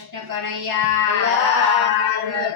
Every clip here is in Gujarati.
કૃષ્ણ કનૈયા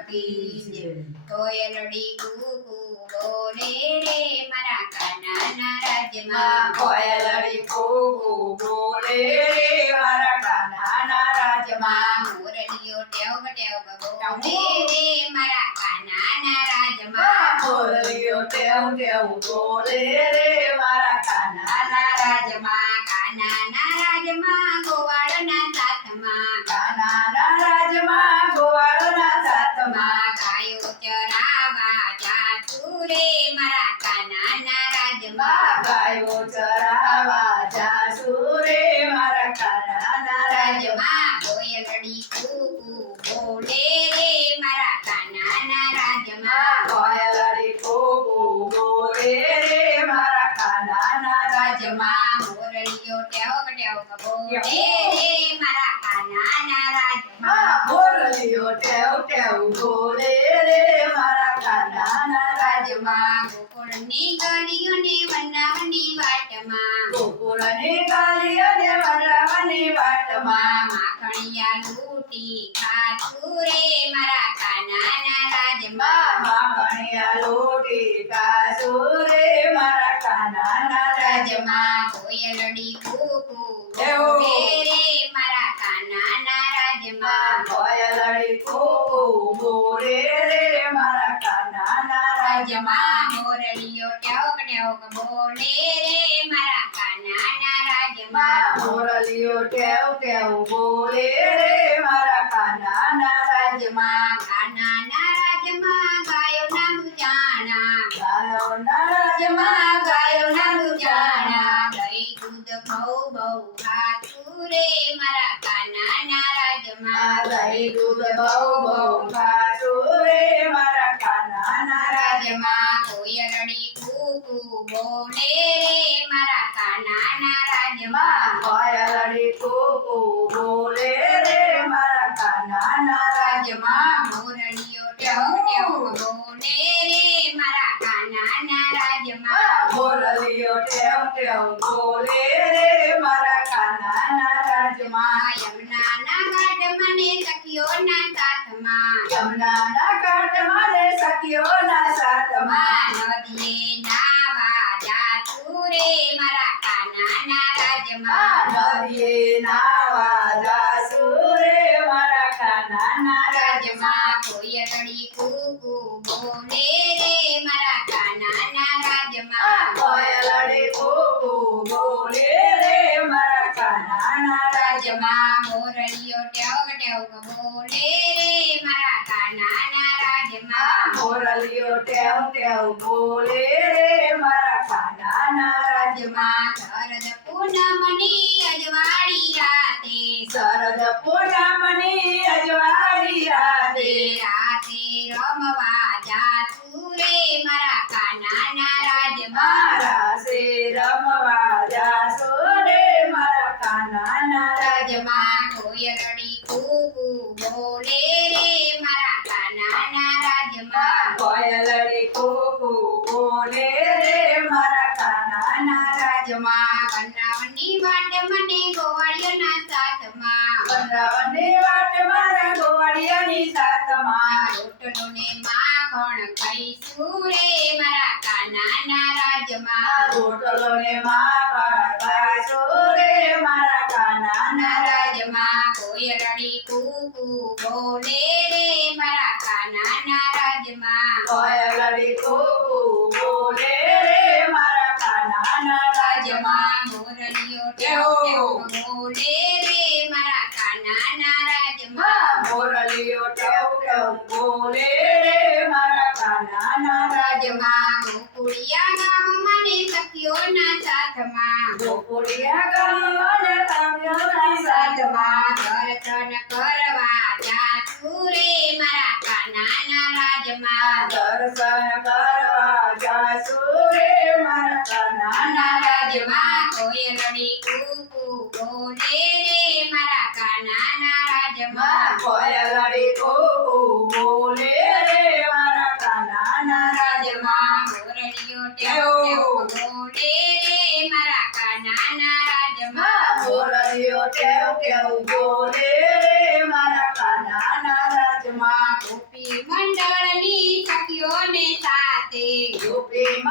કી જય। કોયલડી કૂકુ બોલે રે મારા કાનાના રાજમાં, કોયલડી કૂકુ બોલે રે મારા કાનાના રાજમાં, મોરલીઓ ટેવ ટેવ બોલે રે મારા કાનાના રાજમાં, મોરલીઓ ટેવ ટેવ બોલે રે મારા કાનાના રાજમાં, કાનાના રાજમાં ગોવાળના સાથમાં, કાનાના રાજમાં ગોવાળના સાથમાં, ગાયો ચરાવા જાતું રે મારા કાનાના રાજમાં, ગાયો ચરાવા જાસુ રે મારા કાનાના રાજમાં, કોયલડી કૂકુ બોલે રે મારા કાનાના રાજમાં, કોયલડી કૂકુ બોલે રે મારા કાનાના રાજમાં, મોરલીઓ ટેવ ટેવ બોલે રે મારા કાનાના રાજમાં, મોરલીઓ ટેવ ટેવ બોલે રે મારા કાનાના રાજમાં, ગોકુળની ગલીઓને વનરાવની વાટમાં, ગોકુળની ગાલીઓને વનરાવની વાટમાં, માખણિયા લૂટી ખાતું રે મારા કાનાના રાજમાં, માખણિયા લોટી કાસુ રે મારા કાનાના રાજમાં, કોયલડી કૂકુ એવો. બોલે રે મારા કાનાના રાજમાં, કોયલડી કૂકુ બોલે રે મારા કાનાના રાજમાં, મોરલીઓ ટેવ ટેવ બોલે રે મારા કાનાના રાજમાં, મોરલીઓ ટેવ ટેવ બોલે રે મારા કાનાના રાજમાં, કાનાના રાજમાં ગાયોના દુજાણા, ગાયોના રાજમાં ગાયોના દુજાણા, દહીં દૂધ બહુ બહુ ખાતું રે મારા કાનાના રાજમાં, દહીં દૂધ બહુ બહુ ખાતું રે મારા કાનાના રાજમાં, કોયલડી કૂકુ બોલે રે મારા કાનાના રાજમાં, કોયલડી કૂકુ બોલે રે મારા કાનાના રાજમાં, મોરલીઓ ટેવ ટેવ બોલે રે મારા કાનાના રાજમાં, મોરલીઓ ટેવ ટેવ બોલે રે મારા કાનાના રાજમાં, યમુનાના ઘાટમાં ને સખીઓના સાથમાં, યમુનાના ઘાટમાં ને સખીઓના સાથમાં, નદીએ નાવા જાતું રે મારા કાનાના રાજમાં, નદીએ નાવા જાસુ રે મારા કાનાના રાજમાં, કોયલડી કૂકુ બોલે રે મારા કાનાના રાજમાં, કોયલડી કૂકુ બોલે રે મારા કાનાના રાજમાં, મોરલીઓ ટેવ ટેવ બોલે રે મારા કાનાના રાજમાં, મોરલીઓ ટેવ ટેવ બોલે રે મારા કાનાના રાજમાં, શરદ પૂનમની અજવાળી રાતે, શરદ પૂનમની અજવાળી રાતે, રાતે રમવા જાતું રે મારા કાનાના રાજમાં, રાસે રમવા જાસુ રે મારા કાનાના રાજમાં, કોયલડી કૂકુ બોલે રે મારા કાનાના રાજમાં, કોયલડી કૂકુ બોલે રે મારા કાનાના રાજમાં, વનરાવની વાટ મને ગોવાળિયોના સાથમાં, વનરાવની વાટ મારા ગોવાળિયાની સાથમાં, રોટલો ને માખણ ખાઈશું રે મારા કાનાના રાજમાં, રોટલો ને માખણ ખાઈશુ રે મારા કાનાના રાજમાં, કોયલડી કૂકુ બોલે રે મારા કાનાના રાજમાં, કોયલડી કૂકુ બોલે રે મારા કાનાના રાજમાં, મોરલીઓ ટેવ ટેવ બોલે રે મારા કાનાના રાજમાં, મોરલીઓ ટેવ ટેવ બોલે રે મારા કાનાના રાજમાં, ગોકુળિયા ગામમાં ને સખીઓના સાથમાં, ગોકુળિયા ગામમાં ને સખીઓના સાથમાં, દર્શન કરવા જાતું રે મારા કાનાના રાજમાં, દર્શન કરવા જાસુ રે મારા કાનાના રાજમાં, કોયલડી કૂકુ બોલે રે મારા કાનાના રાજમાં, કોયલડી કૂકુ બોલે રે મારા કાનાના રાજમાં, મોરલીઓ ટેવ ટેવ બોલે રે મારા કાનાના રાજમાં, મોરલીઓ ટેવ ટેવ બોલે રે મારા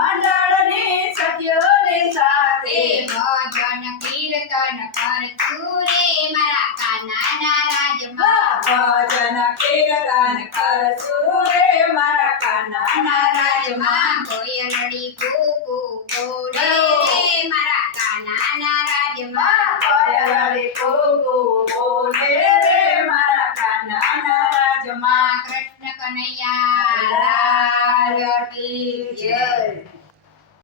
મંડળની સખીઓની સાથે એ ભજન કીર્તન કરતું રે મારા કાનાના રાજમાં ભજન કીર્તન કરશું રે મારા કાનાના રાજમાં કોયલડી કૂકુ બોલે રે મારા કાનાના રાજમાં કોયલડી કૂકુ બોલે રે મારા કાનાના રાજમાં કૃષ્ણ કનૈયા